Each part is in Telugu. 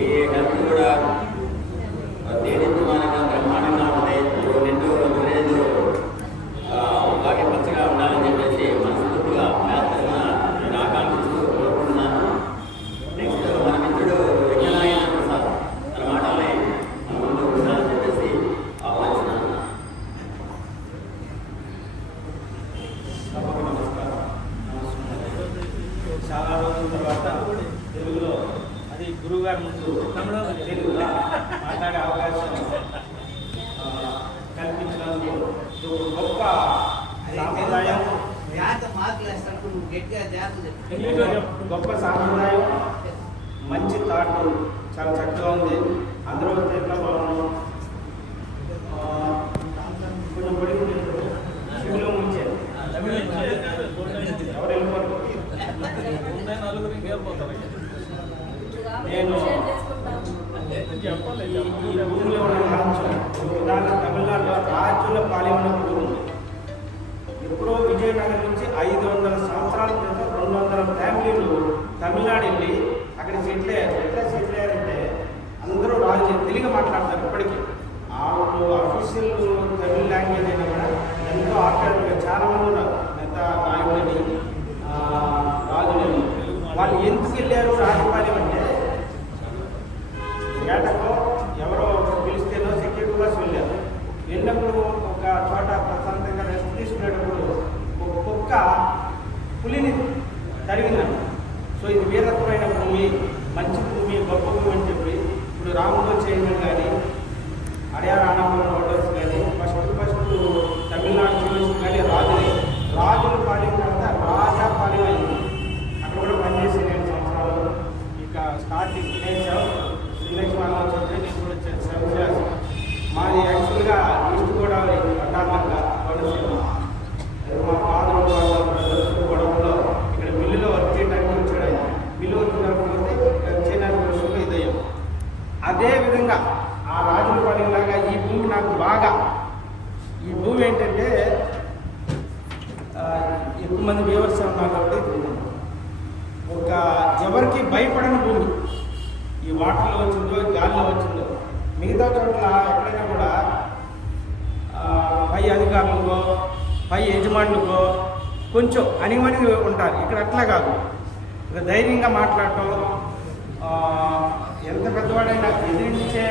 మీ హెల్త్ కూడా దేనిత్వమానంగా బ్రహ్మాండంగా ఉంది నిండు నూరేళ్ళు బాగా మంచిగా ఉండాలని చెప్పేసి మనస్ఫూర్తిగా మేస్తగా నేను ఆకాంక్షిస్తూ కోరుకుంటున్నాను. నెక్స్ట్ మన మిత్రుడు విజ్ఞానాయన ప్రసాద్ తన మాటల్ని మన ముందు ఉండాలని చెప్పేసి ఆహ్వానిస్తున్నాను. తప్పకుండా నమస్కారం. చాలా రోజుల తర్వాత తెలుగులో అది గురువు గారి ముందు తెలుగులో మాట్లాడే అవకాశం కల్పించినందుకు గొప్ప సాంప్రదాయం. గొప్ప సాంప్రదాయం. మంచి థాట్ చాలా చక్కగా ఉంది. అందరూ ఎట్లా కొంచెం పొడిగి నేను ఈ భూమిలో ఉన్న రాజ్యం ఉదాహరణ తమిళనాడులో రాజుల పాలెం భూమి ఉంది ఎప్పుడో విజయనగరం నుంచి ఐదు వందల సంవత్సరాల క్రితం రెండు వందల ఫ్యామిలీలు తమిళనాడు వెళ్ళి అక్కడ సెటిల్ అయ్యారు. ఎట్లా సెటిల్ అయ్యారంటే అందరూ రాజు తెలుగు మాట్లాడతారు ఇప్పటికీ. ఆవిడ అఫీషియల్ సో వీరత్వమైన భూమి మంచి భూమి గొప్ప భూమి అని చెప్పి ఇప్పుడు రాముడు చేయడం కానీ అడయార్ ఆనందం హోటల్స్ కానీ ఫస్ట్ ఫస్ట్ తమిళనాడు చూసి కానీ రాజులే. రాజులు పాలిన తర్వాత రాజా పాలెం అయింది అక్కడ కూడా పనిచేసి నేను సంవత్సరాలు. ఇక స్టార్టింగ్ నేను సెవెన్ శ్రీలక్ష్మి అన్న చదివి నేను కూడా సెవెన్ మాది యాక్చువల్గా ఈస్ట్ గోదావరి పట్టాలంగా కోనసీమ మా ఫాదర్ వాళ్ళ బ్రదర్స్ గొడవలో ఇక్కడ మిల్లులో వర్క్ చేయడానికి వచ్చాడు ఆయన మిల్లు వర్క్ కాకపోతే చేయడానికి విషయంలో ఇదయ్యాం అదే విధంగా ఆ రాజుల పనిలాగా ఈ భూమి నాకు బాగా ఈ భూమి ఏంటంటే ఆ, ఎక్కువ మంది వ్యూవర్స్ ఉన్నారు కాబట్టి ఒక ఎవరికి భయపడని భూమి ఈ వాటర్లో వచ్చిందో గాలిలో వచ్చిందో మిగతా చోట్ల ఎక్కడైనా కూడా ఆ, పై అధికారులకో పై యజమానులకో కొంచెం అనిమని ఉంటారు. ఇక్కడ అట్లా కాదు. ఇక్కడ ధైర్యంగా మాట్లాడటం ఎంత పెద్దవాడైనా ఎదిరించే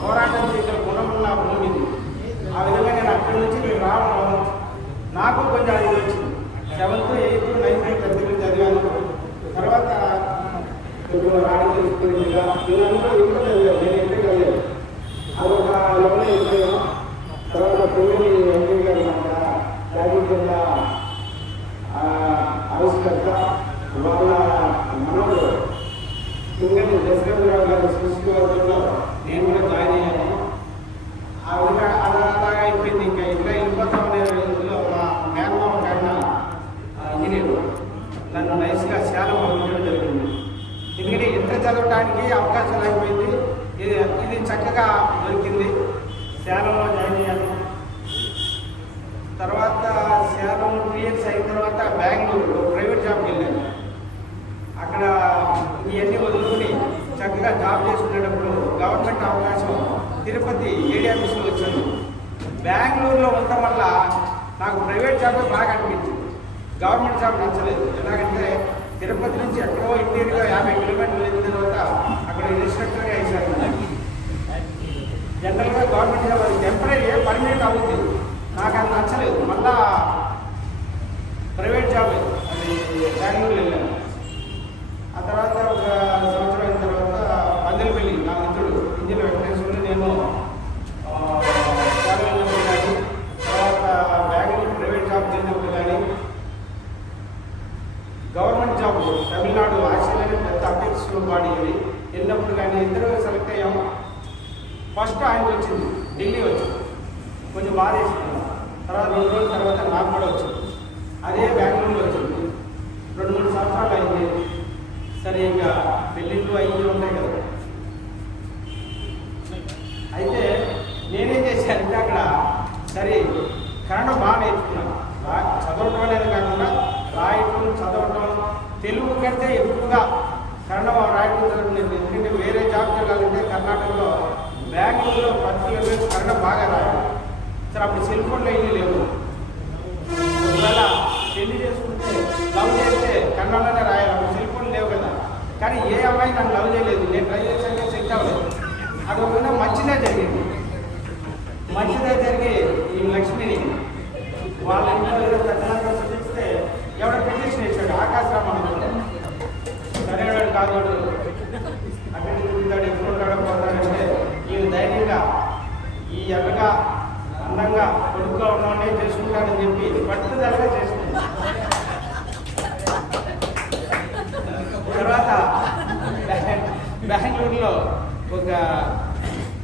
పోరాటం చేసే గుణం ఉన్న ఉండింది ఆ విధంగా నేను అక్కడి నుంచి నేను రావడం నాకు కొంచెం అది వచ్చింది. సెవెంత్ ఎయిత్ నైన్త్ టెన్త్ పెద్ద చదివాను. తర్వాత రావడం రాడి తెలుసుకుని చదివాను. నేను ఇంటికి వెళ్ళలేదు అదొక లెవెల్ వెళ్ళాను తర్వాత తొమ్మిది ఎంపీ గారు రాజీవ్ కింద ఆవిష్కర్త వాళ్ళ మనోడు కింగని దశరథరావు గారి సృష్టి నేను కూడా జాయిన్ అయ్యాను. ఆ అలా అలాగా అయిపోయింది. ఇంకా ఇంకా వెళ్ళిపోతాం ఇందులో మా మేనమామ కన్నా ఇంజనీర్ నన్ను నైస్గా సేలం పంపించడం జరిగింది. ఎందుకంటే ఇంత చదవడానికి అవకాశం లేకపోయింది ఇది ఇది చక్కగా దొరికింది. సేలంలో జాయిన్ అయ్యాను. తర్వాత సేలం టూ ఇయర్స్ అయిన తర్వాత బెంగళూరు ప్రైవేట్ జాబ్కి వెళ్ళాను. అక్కడ ఇవన్నీ వదులుకుని చక్కగా జాబ్ చేసుకునేటప్పుడు గవర్నమెంట్ అవకాశం తిరుపతి ఏడీ ఆఫీస్లో వచ్చాను. బెంగళూరులో ఉండటం వల్ల నాకు ప్రైవేట్ జాబ్ బాగా అనిపించింది. గవర్నమెంట్ జాబ్ నచ్చలేదు. ఎలాగంటే తిరుపతి నుంచి ఎక్కడో ఇంటీరియర్గా యాభై కిలోమీటర్లు వెళ్ళిన తర్వాత అక్కడ ఇన్స్ట్రక్టర్గా వేశారు. జనరల్గా గవర్నమెంట్ జాబ్ అది టెంపరీ పర్మనెంట్ అవుతుంది నాకు అది నచ్చలేదు. మళ్ళా ప్రైవేట్ జాబ్ అది బెంగళూరు వెళ్ళాను. ఆ తర్వాత ఒక సంవత్సరం అయిన తర్వాత పందెలపల్లి పెళ్ళి చేసుకుంటే లవ్ చేస్తే కన్నాలనే రాయాలి సెల్ ఫోన్ లేవు కదా. కానీ ఏ అమ్మాయి నన్ను లవ్ చేయలేదు నేను ట్రై చేశాను సెట్ అవ్వలేదు. అది ఒకవేళ మంచిదే జరిగింది. మంచిదే జరిగి ఈ లక్ష్మిని వాళ్ళ ఇంట్లో ఏదో కఠినంగా చూపిస్తే ఎవడో పిటిషన్ ఇచ్చాడు ఆకాశరామ కాదు అక్కడ ఉంటాడు ఎప్పుడు ఉంటాడో పోతాడంటే ఈయన ధైర్యంగా ఈ ఎర్రగా పట్టుదలగా చేసింది తర్వాత బెంగళూరులో ఒక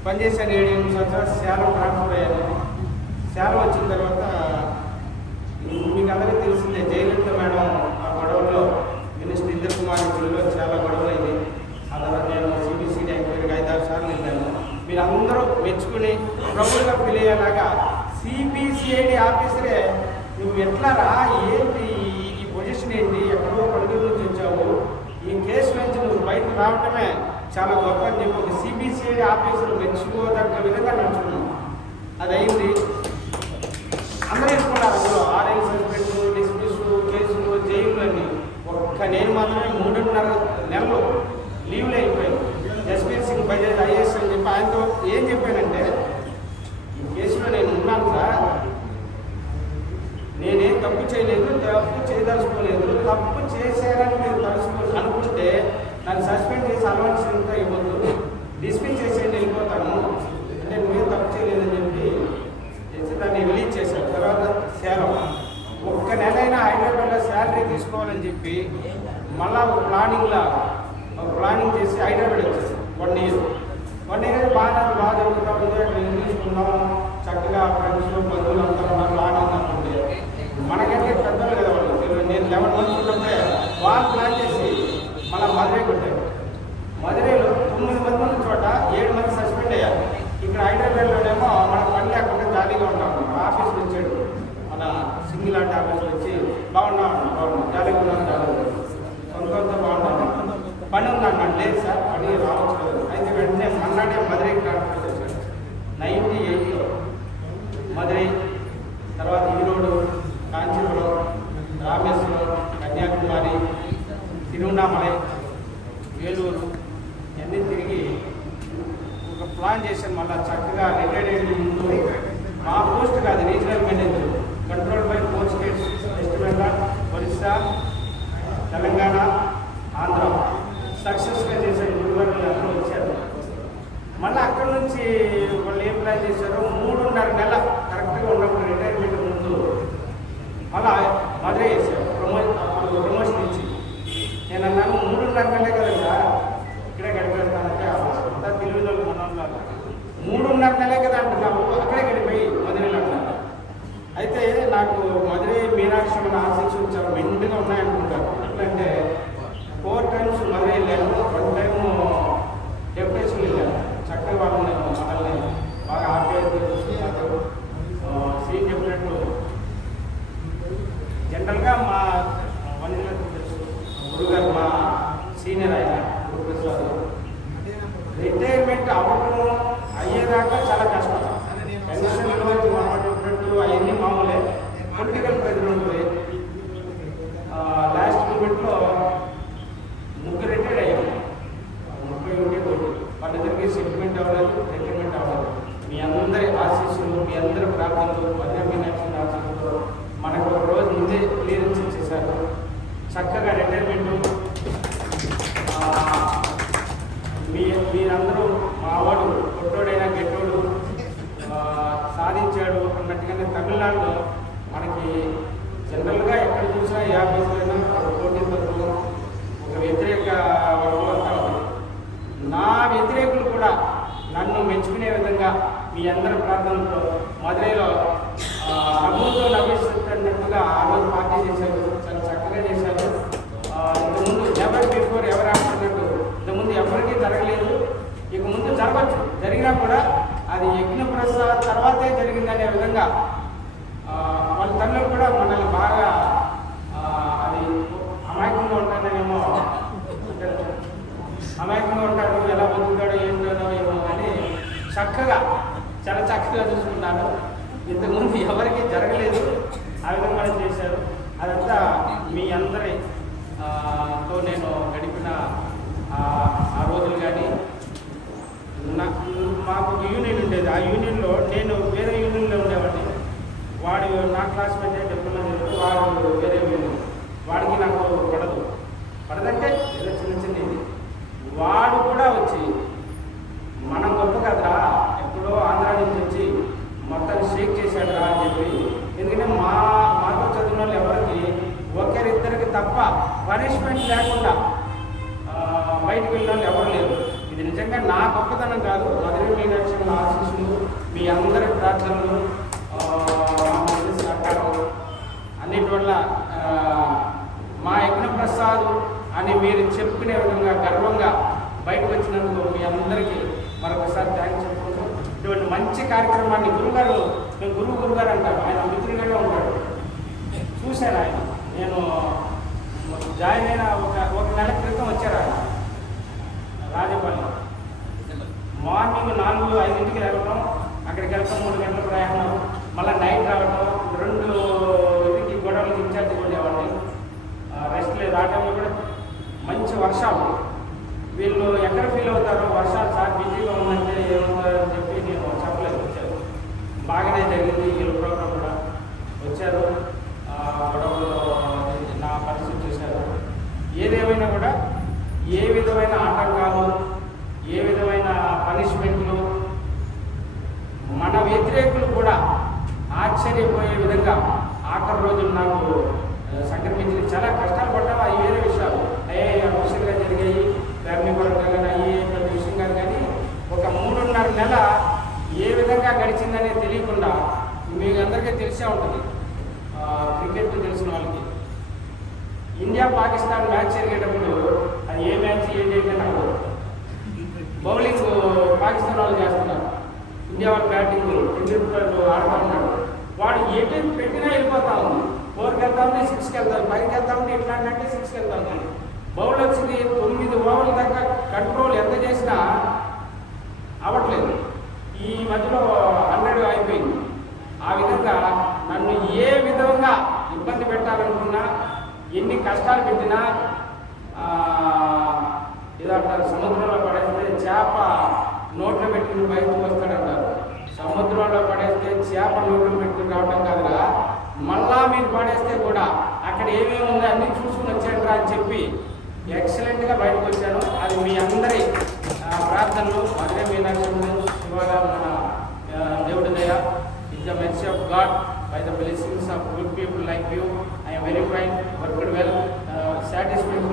పనిచేశాను ఏడు ఎనిమిది సంవత్సరాలు సేలం ట్రాన్స్ఫర్ అయ్యాను సేలం వచ్చిన తర్వాత మీకు అందరికీ తెలిసిందే జయలలిత మేడం ఆ గొడవలో మినిస్టర్ ఇంద్ర కుమార్ గుడిలో చాలా గొడవలు అయింది ఆ తర్వాత నేను సిబిసిడి ఐదు ఐదారు సార్లు వెళ్ళాను. మీరు అందరూ మెచ్చుకుని ప్రభుత్వ ఫీల్ అయ్యేలాగా సిబిసిఐడి ఆఫీసరే నువ్వు ఎట్లారా ఏంటి? ఈ- పొజిషన్ ఏంటి? ఎక్కడో పల్లెటూరు నుంచి వచ్చావు ఈ కేసు నుంచి నువ్వు బయటకు రావటమే చాలా గొప్ప అని చెప్పి ఒక సిబిసిఐడి ఆఫీసర్ మెచ్చుకోదగ్గ విధంగా నడుచుకున్నావు అది అయింది అందరూ కూడా అందులో ఆర్ఎల్ సస్పెండ్ డిస్మిస్ కేసులు జైలు అని ఒక్క నేను మాత్రమే మూడున్నర నెలలు లీవ్లో అయిపోయాను. జస్వీర్ సింగ్ బజాజ్ ఐఏఎస్ అని చెప్పి ఆయనతో ఏం చెప్పానంటే ఈ కేసులో నేను ఉన్నాను సార్ నేనేం తప్పు చేయలేదు తప్పు తప్పు చేశారని మీరు తలుచుకో అనుకుంటే నన్ను సస్పెండ్ చేసి అలవాటు అంతా ఇవ్వద్దు డిస్మిస్ చేసేయండి వెళ్ళిపోతాను. అంటే మీరు తప్పు చేయలేదని చెప్పి చేసి దాన్ని రిలీజ్ చేశారు. తర్వాత సేలం ఒక్క నెల అయినా హైదరాబాద్లో శాలరీ తీసుకోవాలని చెప్పి మళ్ళా ఒక ప్లానింగ్లా ఒక ప్లానింగ్ చేసి హైదరాబాద్ వచ్చేసాం వన్ ఇయర్ వన్ ఇయర్ బాగా బాగా జరుగుతూ ఉంది. అక్కడ ఇంగ్లీష్ ఉన్నాము. చక్కగా ఫ్రెండ్స్ బంధువులు అంతా ఉన్నారు బాగానే ఉన్నట్టుండే మనకంటే పెద్దలు కదా నేను లెవెన్ మంత్స్ ఉన్నప్పుడే వాళ్ళు ప్లాన్ చేసి మళ్ళీ మర్రే కొట్టారు తిరువణామలై వేలూరు ఇవన్నీ తిరిగి ఒక ప్లాన్ చేశాను. మళ్ళీ చక్కగా రిటైర్డ్ అయ్యే ముందు మా పోస్ట్ కాదు regional manager. Control by four states West Bengal Orissa Telangana Andhra. సక్సెస్గా చేశారు గురువారం అందరూ వచ్చారు. మళ్ళీ అక్కడ నుంచి వాళ్ళు ఏం ప్లాన్ చేశారు మూడున్నర నెల కరెక్ట్గా ఉన్నప్పుడు రిటైర్మెంట్ ముందు మళ్ళా మదురై చేశారు ప్రమో ప్రమోషన్ ఇచ్చి నేను అన్నాను మూడున్నర నెలే కదా సార్ ఇక్కడే గడిపేస్తానంటే అంతా తెలివిలో మనోళ్ళు మూడున్నర నెలే కదా అంటున్నావు అక్కడే గడిపోయి మదురైలో అంటున్నారు అయితే నాకు మదురై మీనాక్షి మన ఆశించులు చాలా మెండుగా ఉన్నాయనుకుంటారు ఎట్లంటే ఫోర్ టైమ్స్ మదురై వెళ్ళాను వన్ టైం డెప్యుటేషన్ వెళ్ళాను చక్కగా వాళ్ళని మనల్ని బాగా ఆప్యాయత చూసుకున్నారు సీన్ చెప్పినట్టు జనరల్గా మా వనిలో తెలుసు గురుగారు మా సీనియర్ ఆయన గురుప్రసాద్ రిటైర్మెంట్ అవ్వటం అయ్యేదాకా చాలా కష్టం పెన్షన్ రోజు మనం చెప్పినట్టు అవన్నీ మామూలే పొలిటికల్ ప్రెజర్ ఉంటుంది లాస్ట్ మూమెంట్లో ముగ్గురు రిటైర్డ్ అయ్యాము ముప్పై ఒకటి కోటి వాళ్ళిద్దరికి సెటిల్మెంట్ అవ్వలేదు రిటైర్మెంట్ అవ్వలేదు మీ అందరి ఆశీస్సులు మీ అందరి ప్రార్థనలు మధ్య మీనాక్షి ఆశీస్సులు మనకు ఒక రోజు ముందే క్లియరెన్స్ ఇచ్చేశారు చక్కగా రిటైర్మెంట్ మీ మీరందరూ మా వాడు కొట్టోడైనా గెట్టోడు ఆ, సాధించాడు అన్నట్టుగానే తమిళనాడులో మనకి జనరల్గా ఎక్కడ చూసినా ఏ ఆఫీసులైనా ఒక పోటీ తత్వం ఒక వ్యతిరేక వర్గం అంతా ఉంది నా వ్యతిరేకులు కూడా నన్ను మెచ్చుకునే విధంగా మీ అందరి ప్రార్థనతో మదురైలో ఆ, నవ్వుతో నవ్విస్తున్నట్టుగా ఆ రోజు పార్టీ చేశారు చాలా చక్కగా చేశారు ఆ, ఇంతకుముందు ఎవరి బిఫోర్ ఎవరు ఆడుతున్నట్టు ఇంతకుముందు ఎవరికీ జరగలేదు ఇక ముందు జరగచ్చు జరిగినా కూడా అది యజ్ఞ ప్రసాద్ తర్వాతే జరిగిందనే విధంగా వాళ్ళ తల్లులు కూడా మనల్ని బాగా అది అమాయకంగా ఉంటానేమో అమాయకంగా ఉంటాడు ఎలా బతుకుతాడో ఏంటో ఏమో కానీ చక్కగా చాలా చక్కగా చూసుకున్నాను ఇంతకుముందు ఎవరికి జరగలేదు. ఆ విధంగా చేశారు. అదంతా మీ అందరి తో నేను గడిపిన ఆ రోజులు కానీ నాకు మాకు ఒక యూనియన్ ఉండేది. ఆ యూనియన్లో నేను వేరే యూనియన్లో ఉండేవాడిని. వాడు నా క్లాస్మేట్ అయితే పిల్లలు వాడు వేరే యూనియన్ వాడికి నాకు పడదు. పడదంటే ఏదో చిన్న చిన్నది. వాడు కూడా వచ్చి మనం గొప్ప కదరా. ఎప్పుడో ఆంధ్ర నుంచి వచ్చి మొత్తం షేక్ చేశాడు రా అని చెప్పి ఎందుకంటే మా మాతో తప్ప పనిష్మెంట్ లేకుండా బయటకు వెళ్ళిన వాళ్ళు ఎవరు లేరు. ఇది నిజంగా నా గొప్పతనం కాదు. అదే మీనాక్షి గారి ఆశీస్సులు మీ అందరి ప్రార్థనలు ఆ, మా యజ్ఞ సహకారం అన్నిటి వల్ల అని మీరు చెప్పుకునే విధంగా గర్వంగా బయటకు వచ్చినందుకు మీ అందరికీ మరొకసారి థ్యాంక్స్ చెప్పుకుంటూ ఇటువంటి మంచి కార్యక్రమాన్ని గురుగారు మేము గురువు గురుగారు అంటారు. ఆయన మిత్రుడిగా ఉంటాడు. చూశాను ఆయన. నేను జాయిన్ అయిన ఒక ఒక నెల క్రితం వచ్చారు ఆయన. రాజపల్లి మార్నింగ్ నాలుగు ఐదింటికి వెళ్ళడం అక్కడికి వెళ్తాం మూడు గంటల ప్రయాణం. మళ్ళీ నైట్ రావడం రెండు ఇంటికి గొడవలకి ఇన్ఛార్జ్ ఉండేవాడిని రెస్ట్ లేదు. ఆ టైంలో కూడా మంచి వర్షాలు. వీళ్ళు ఎక్కడ ఫీల్ అవుతారో వర్షాలు చాలా బిజీగా ఉందంటే ఏముందో చెప్పి నేను చెప్పలేదు. వచ్చారు. బాగానే జరిగింది వీళ్ళ ప్రోగ్రాం కూడా. వచ్చారు. గొడవలు నా పరిస్థితి చూశారు. ఏదేమైనా కూడా ఏ విధమైన ఆట ఏ విధమైన పనిష్మెంట్లు మన వ్యతిరేకులు కూడా ఆశ్చర్యపోయే విధంగా ఆఖరి రోజులు నాకు సంక్రమించిన చాలా కష్టాలు పడ్డాము అవి వేరే సిక్స్కి వెళ్తా పైకి వెళ్తా ఎట్లా అంటే సిక్స్కి వెళ్తా బౌల్ వచ్చింది తొమ్మిది ఓవర్ల దాకా కంట్రోల్ ఎంత చేసినా అవ్వట్లేదు ఈ మధ్యలో హండ్రెడ్ అయిపోయింది. ఆ విధంగా నన్ను ఏ విధంగా ఇబ్బంది పెట్టాలనుకున్నా ఎన్ని కష్టాలు పెట్టినా ఆ, సముద్రంలో పడేస్తే చేప నోట్లో పెట్టుకుని బయటకు వస్తాడంటారు. సముద్రంలో పడేస్తే చేప నోట్లు పెట్టుకుని రావడం కాదురా. మళ్ళా మీరు పడేస్తే కూడా అక్కడ ఏమేమి ఉందో అన్ని చూసుకుని వచ్చాడు అని చెప్పి ఎక్సలెంట్గా బయటకు వచ్చాను. అది మీ అందరి ప్రార్థనలు. అదే మీనాక్షి శివగా మన దేవుడి దయ is the mercy of God by the blessings of good people like you I very fine worked well. Satisfied